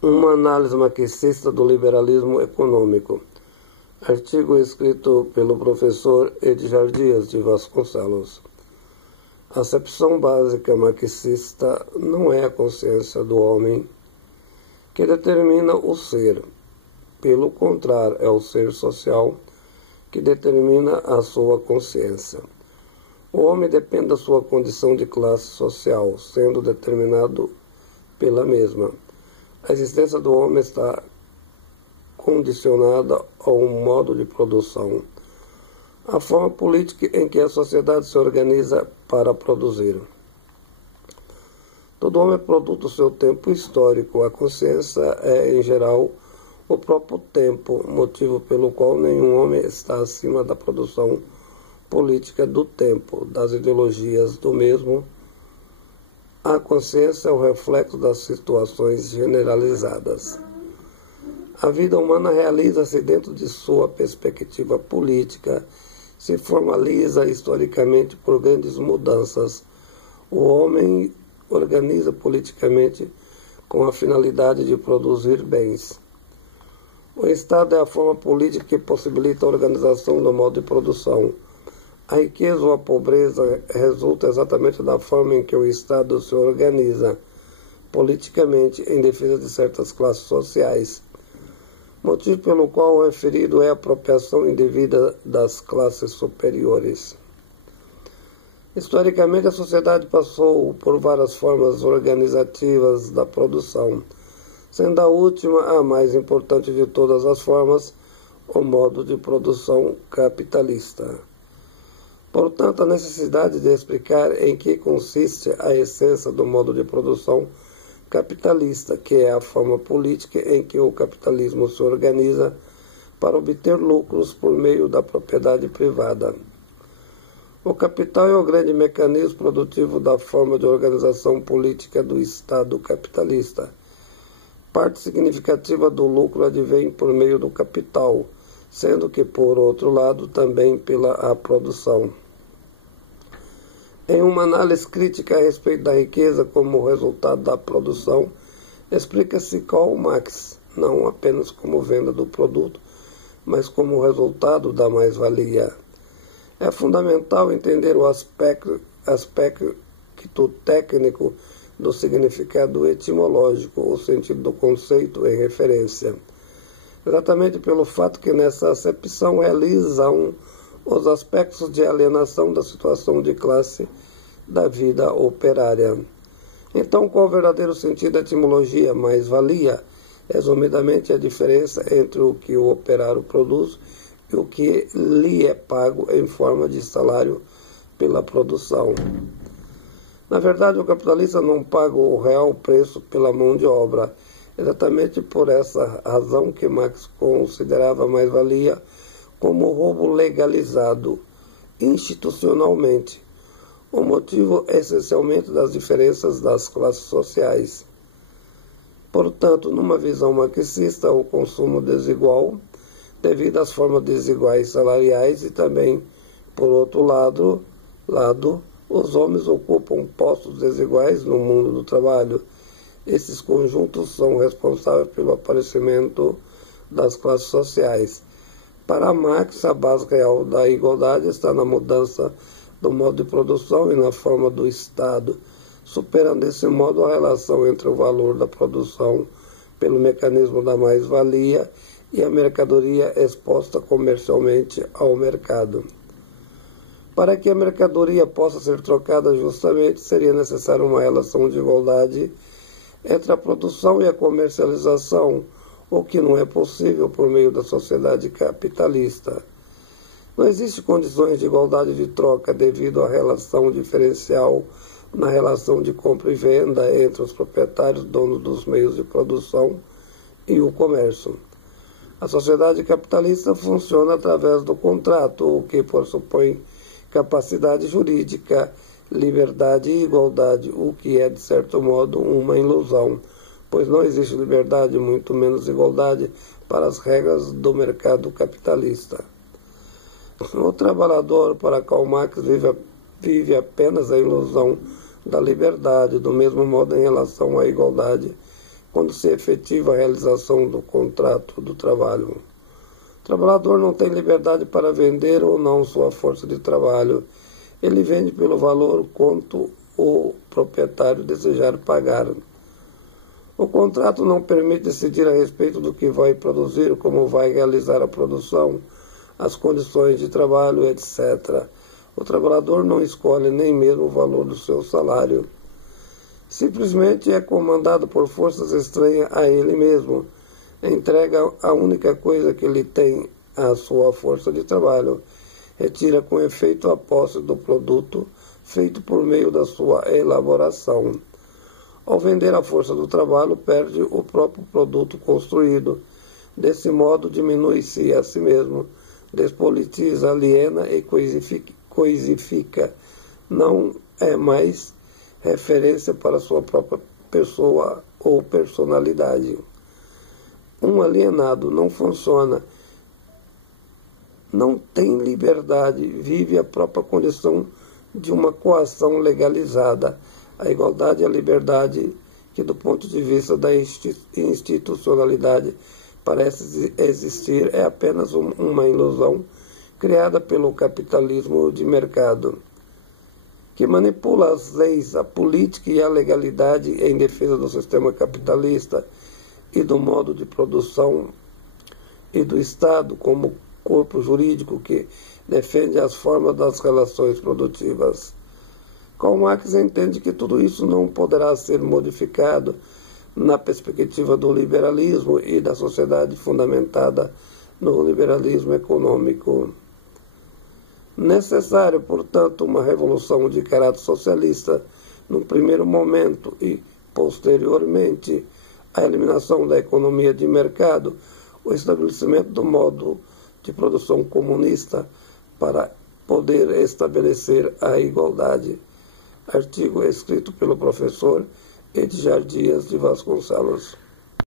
Uma análise marxista do liberalismo econômico. Artigo escrito pelo professor Edgar Dias de Vasconcelos. A acepção básica marxista não é a consciência do homem que determina o ser. Pelo contrário, é o ser social que determina a sua consciência. O homem depende da sua condição de classe social, sendo determinado pela mesma. A existência do homem está condicionada a um modo de produção, a forma política em que a sociedade se organiza para produzir. Todo homem é produto do seu tempo histórico. A consciência é, em geral, o próprio tempo, motivo pelo qual nenhum homem está acima da produção política do tempo, das ideologias do mesmo. A consciência é o reflexo das situações generalizadas. A vida humana realiza-se dentro de sua perspectiva política, se formaliza historicamente por grandes mudanças. O homem organiza politicamente com a finalidade de produzir bens. O Estado é a forma política que possibilita a organização do modo de produção. A riqueza ou a pobreza resulta exatamente da forma em que o Estado se organiza politicamente em defesa de certas classes sociais, motivo pelo qual o referido é a apropriação indevida das classes superiores. Historicamente, a sociedade passou por várias formas organizativas da produção, sendo a última a mais importante de todas as formas, o modo de produção capitalista. Portanto, a necessidade de explicar em que consiste a essência do modo de produção capitalista, que é a forma política em que o capitalismo se organiza para obter lucros por meio da propriedade privada. O capital é o grande mecanismo produtivo da forma de organização política do Estado capitalista. Parte significativa do lucro advém por meio do capital, sendo que, por outro lado, também pela produção. Em uma análise crítica a respeito da riqueza como resultado da produção, explica-se Karl Marx, não apenas como venda do produto, mas como resultado da mais-valia. É fundamental entender o aspecto técnico do significado etimológico, o sentido do conceito em referência. Exatamente pelo fato que nessa acepção realizam os aspectos de alienação da situação de classe da vida operária. Então, qual o verdadeiro sentido da etimologia mais-valia? Resumidamente, a diferença entre o que o operário produz e o que lhe é pago em forma de salário pela produção. Na verdade, o capitalista não paga o real preço pela mão de obra. Exatamente por essa razão que Marx considerava a mais-valia como roubo legalizado institucionalmente, o motivo essencialmente das diferenças das classes sociais. Portanto, numa visão marxista, o consumo desigual, devido às formas desiguais salariais, e também, por outro lado, os homens ocupam postos desiguais no mundo do trabalho. Esses conjuntos são responsáveis pelo aparecimento das classes sociais. Para Marx, a base real da igualdade está na mudança do modo de produção e na forma do Estado, superando desse modo a relação entre o valor da produção pelo mecanismo da mais-valia e a mercadoria exposta comercialmente ao mercado. Para que a mercadoria possa ser trocada justamente, seria necessária uma relação de igualdade entre a produção e a comercialização, o que não é possível por meio da sociedade capitalista. Não existem condições de igualdade de troca devido à relação diferencial na relação de compra e venda entre os proprietários, donos dos meios de produção, e o comércio. A sociedade capitalista funciona através do contrato, o que pressupõe capacidade jurídica, liberdade e igualdade, o que é, de certo modo, uma ilusão, pois não existe liberdade, muito menos igualdade, para as regras do mercado capitalista. O trabalhador, para Karl Marx, vive apenas a ilusão da liberdade, do mesmo modo em relação à igualdade. quando se efetiva a realização do contrato do trabalho. O trabalhador não tem liberdade para vender ou não sua força de trabalho. Ele vende pelo valor quanto o proprietário desejar pagar. O contrato não permite decidir a respeito do que vai produzir, como vai realizar a produção, as condições de trabalho, etc. O trabalhador não escolhe nem mesmo o valor do seu salário. Simplesmente é comandado por forças estranhas a ele mesmo. Entrega a única coisa que ele tem, a sua força de trabalho. Retira com efeito a posse do produto feito por meio da sua elaboração. Ao vender a força do trabalho, perde o próprio produto construído. Desse modo, diminui-se a si mesmo, despolitiza, aliena e coisifica. Não é mais referência para sua própria pessoa ou personalidade. Um alienado não funciona, não tem liberdade, vive a própria condição de uma coação legalizada. A igualdade e a liberdade, que do ponto de vista da institucionalidade parece existir, é apenas uma ilusão criada pelo capitalismo de mercado, que manipula as leis, a política e a legalidade em defesa do sistema capitalista e do modo de produção e do Estado como corpo jurídico que defende as formas das relações produtivas. Karl Marx entende que tudo isso não poderá ser modificado na perspectiva do liberalismo e da sociedade fundamentada no liberalismo econômico. Necessário, portanto, uma revolução de caráter socialista no primeiro momento e, posteriormente, a eliminação da economia de mercado, o estabelecimento do modo de produção comunista para poder estabelecer a igualdade. Artigo escrito pelo professor Edgar Dias de Vasconcelos.